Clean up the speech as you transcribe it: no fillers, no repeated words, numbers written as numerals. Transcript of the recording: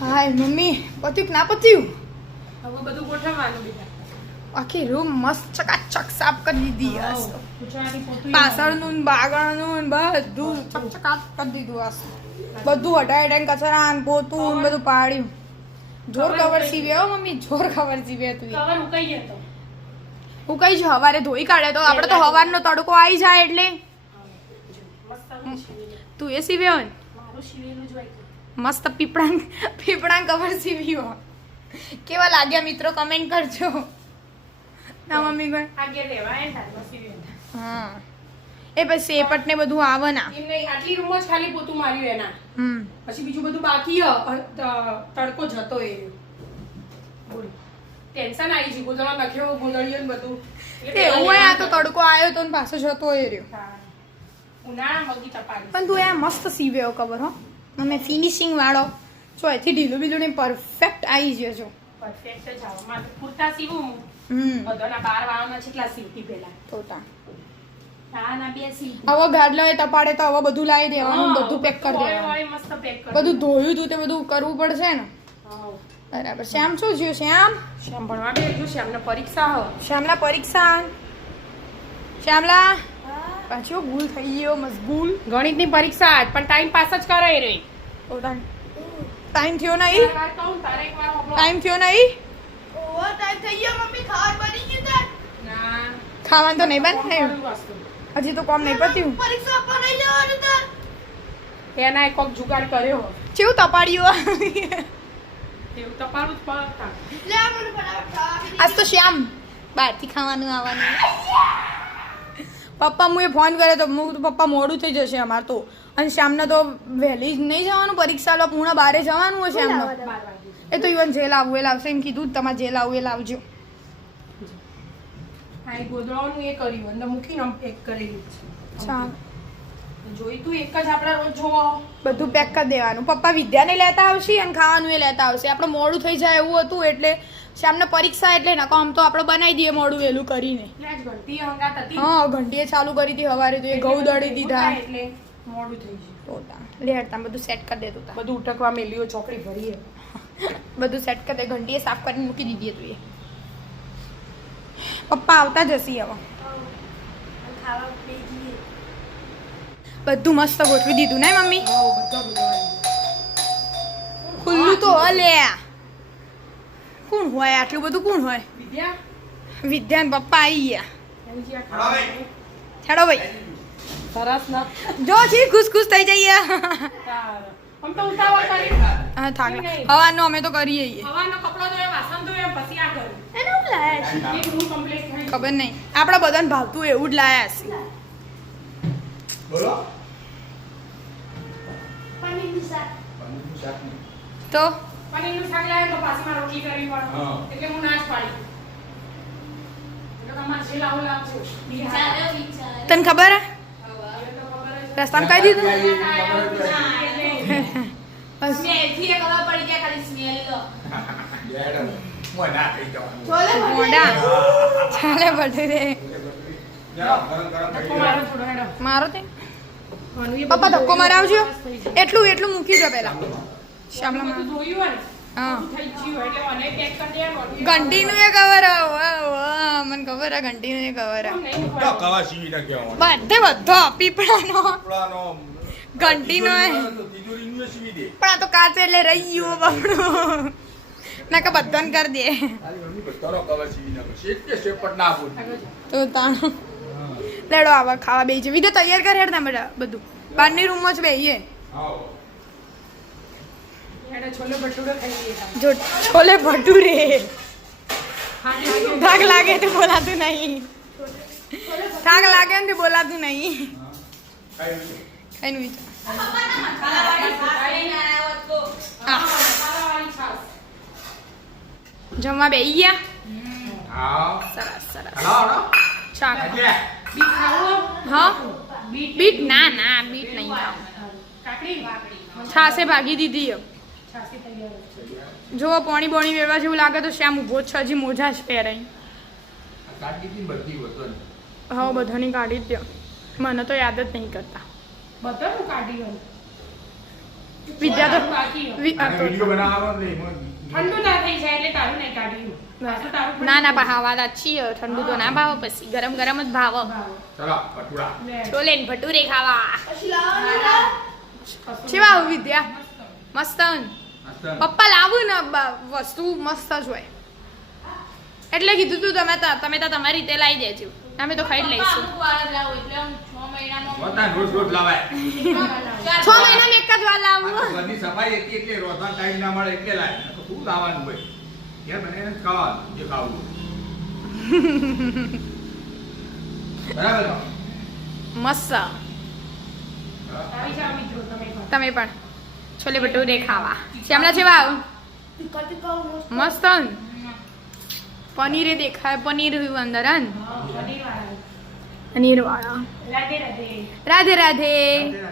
Hi mummy પત્યું કે ના પત્યું? હવે બધું ગોઠવવાનું બેટા. આખી રૂમ મસ્ત ચકાચક સાફ કરી દીધી આજ તો. ગુજરાતી પોતું પાછળનું ને બાગળનું ને બધું ચકચકાટ કરી દીધું આજ તો. બધું હટાઈ કચરા ને પોતું ને બધું પાડ્યું. જોર કવર સીવ્યો મમ્મી, જોર કવર સીવ્યો તું. કવર ઉકાઈ ગયો તો. હું કઈ છું હવારે ધોઈ કાઢે તો આપણે તો હવારનો તડકો આવી જાય એટલે મસ્ત શીવેલું. તું એ સીવ્યો ને મારું શીવેલું જ હોય છે. મસ્ત પીપળા કવર સીવ્યો. કેવા લાગ્યા મિત્રો કમેન્ટ કરજો. ના મમ્મી કોઈ આ ઘેર લેવાય ને તારમાં શીવેલું. હા એ પછી સેપટ ને બધું આવે ના. એમ નહીં, આટલી રૂમમાં જ ખાલી પોતું માર્યું એના. પછી બીજું બધું બાકી તડકો જતો એ બોલ ટેન્શન આવી ગયું. ગોદડો નખ્યો, ગોદડીઓ ને બધું તે એવું હોય આ તો તડકો આવ્યો તો ને પાછો જતો એ રહ્યો. હા. ઉનાળા મગી તપાડી પણ તું એ મસ્ત સીવ્યો ખબર હો મને ફિનિશિંગ વાળો જો એથી ઢીલું બીલું ને પરફેક્ટ આવી ગયો છો. પરફેક્ટ જ આવો. મારે કુર્તા સીવું હું. બધાના 12 વાળાના કેટલા સીવતી પહેલા. તો તા તાના બે સીવતી. હવે ગાડલો એ તપાડે તો હવે બધું લાવી દેવાનું બધું પેક કરી વાળી દેવાનું. વાળી મસ્ત પેક કરી બધું ધોયું તું તે બધું કરવું પડશે ને. હા. બરાબર. શ્યામ શું થયું? શ્યામ શ્યામ ભણવા બેઠું છે. અમને પરીક્ષા હો. શ્યામલા પરીક્ષા. શ્યામલા પાછો ભૂલ થઈ ગયો મસગુલ. ગણિતની પરીક્ષા આજ પણ ટાઈમ પાસ જ કરાય રે. ટાઈમ થયો નહીં? તારે એક વાર હોભળો. ટાઈમ થયો નહીં? ના ખાવાનું તો નહીં કોણ બને કરેલું વસ્તુ. હજી તો કોમ નહીં પત્યું. એના એક કોક જુગાડ કર્યો. કેવું તપાડ્યું? એવું તપાડું જ પડતા. આજ તો શ્યામ બહારથી ખાવાનું આવવાનું. પપ્પા હું એ ફોન કર્યો તો હું કીધું પપ્પા મોડું થઈ જશે અમારે તો. અને શ્યામને તો વહેલી જ નહીં જવાનું પરીક્ષા લો પૂર્ણ બારે જવાનું હોય શ્યામનો. 12 વાગે. એ તો ઇવન જે લાવવું એ લાવશે એમ કીધું તમારે જે લાવવું એ લાવજો. હા એ ગોદડાઓનું એ કર્યું અંદર મૂકીને આમ પેક કરેલું છે. ચાલ જોઈ તું એક જ આપણે રોજ જોવો. બધું પેક કરી દેવાનું. પપ્પા વિદ્યાને લેતા આવશે અને ખાવાનું એ લેતા આવશે. આપણે મોડું થઈ જાય એવું હતું એટલે શ્યામને પરીક્ષા એટલે નકો આમ તો આપણે બનાવી દઈએ મોડું વહેલું કરીને. એટલે આજ ઘંટી હંગાત હતી. હા ઘંટીએ ચાલુ કરી હતી સવારે તો એ ઘઉં દળી દીધા. એટલે મોડું થઈ ગયું. લેડતા બધું સેટ કરી દેતું તા. બધું ઉટકવા મેલ્યો ચોકડી ભરીએ. બધું સેટ કરી દે. ઘંટીએ સાફ કરીને મૂકી દીધી તું એ. પપ્પા આવતા જ હશે હવે. બધું મસ્ત ગોઠવી દીધું ને મમ્મી? ખુલ્લું તો હલે. કોણ હોય આટલું બધું? કોણ હોય? વિદ્યા વિદ્યા ને પપ્પા આવી ગયા. એની જે આ ખાવા છેડો ભાઈ સરસ ના જો છી ખુશ ખુશ થઈ જઈએ. આમ તો ઉતાવળ કરી. હા થાક હવાનો અમે તો કરીએ છીએ. હવાનો કપડો ધોયો, વાસણ ધોયો, પછી આ કર્યું. એક રૂમ કમ્પ્લીટ થઈ. ખબર નહીં આપણા બધાને ભાવતું એવું જ લાયા હશે. બોલો તો પનીરનું શાક લાવ્યો તો પાછી મારે રોટલી કરવી પડે. હા. એટલે હું ના જ પાડી. એટલે તમારે જે લાવું લાવજો. તને ખબર હે હવે તો ખબર જ. રસ્તામાં કહી દીધું ને? બસ. મોઢા ચાલે ભટુરે મારો થોડો હેડો. મારો તે ઘણું એ પપ્પા બધું ધક્કો મરાવજો. થઈ જાય. એટલું મૂકી દો પેલા. બધું ધોયું હોય ને, હા બધું થઈ ગયું હોય એટલે મને પેક કરી દેવાનું. ઘંટીનું એ કવર મને ખબર હે ઘંટીનું એ કવર હે. કેમ નહીં મૂકવાનું? કવા સીવી નાખ્યો બધો પીપળાનો કપડાનો ઘંટીનો એ. તિજોરીનું એ સીવી દે પણ આ તો કાચ એટલે રહી ગયું બાપડું. ના કે બધાને કરી દે તારી મમ્મી બધાનો કવા સીવી નાખ્યો શેપ કે શેપટ ના બોલ આગળ જા. તો તાણ લેડો આવા ખાવા બેસી છે. વિડીયો તૈયાર કરી હેડ ના બધા બધું બહારની રૂમમાં જ બેહીએ. આવો હેડો, છોલે ભટુરે ખાઈ લઈએ તમે. જો છોલે ભટુરે હાથ લાગ્યો. થાક લાગે તો બોલાતું નહીં. થાક લાગે ને તો બોલાતું નહીં. કાઈ નથી કઈ નું વિચાર મસાલાવાળી છાશ. જમવા બેસી ગયા. આવો સરસ સરસ હાલો શાક એટલે બીટ ખાવું? હા બીટ બીટ ના બીટ નહીં ખાવું. કાકડી છાસે ભાગી દીધી હે. છાશી તૈયાર. જો પોણી બોણી વેવા જેવું લાગે તો શ્યામ ઊભો જ છે. હજી મોજા જ પહેરાય. કાઢી બધી વતન હા બધાની કાઢી જ દો. મને તો યાદ જ નહીં કરતા. બધાનું કાઢી હોય. વિદ્યા તો બાકી હો. આને વિડીયો બનાવવાનો ને એમાં ઠંડુ ના થઈ જાય એટલે તારું નહીં કાઢ્યું પાછું તારું પણ ના ના ભાવા છીએ ઠંડુ તો ના ભાવ પછી ગરમ ગરમ જ ભાવ ભાવ. ચલો ભટુરા લે. છોલે ને ભટુરે ખાવા કશું કેવા આવું વિદ્યા મસ્ત હન? મસ્ત. પપ્પા લાવું ને વસ્તુ મસ્ત જ હોય એટલે કીધું તું તમે તો તમારી રીતે લાવી દેજો અમે તો ખાઈ જ લઈશું પોતા રોજ રોજ લાવાય 6 મહિનામાં એક જ વાર આ લાવું તો ઘરની સફાઈ હતી એટલે રોજનો ટાઈમ ના મળે એટલે લાય તો શું લાવવાનું હોય ઘેર બનાવીને જ ખાવાનું જે ખાવું બરાબર ને? મસ્ત આવી જાઓ મિત્રો તમે પણ. તમે પણ છોલે ભટુરે ખાવા શ્યામલા છે વાવ મસ્ત હન? પનીરે દેખાય પનીર રહ્યું અંદર હન પનીર વાળા. પનીર વાળા રાધે રાધે રાધે રાધે રાધે રાધે.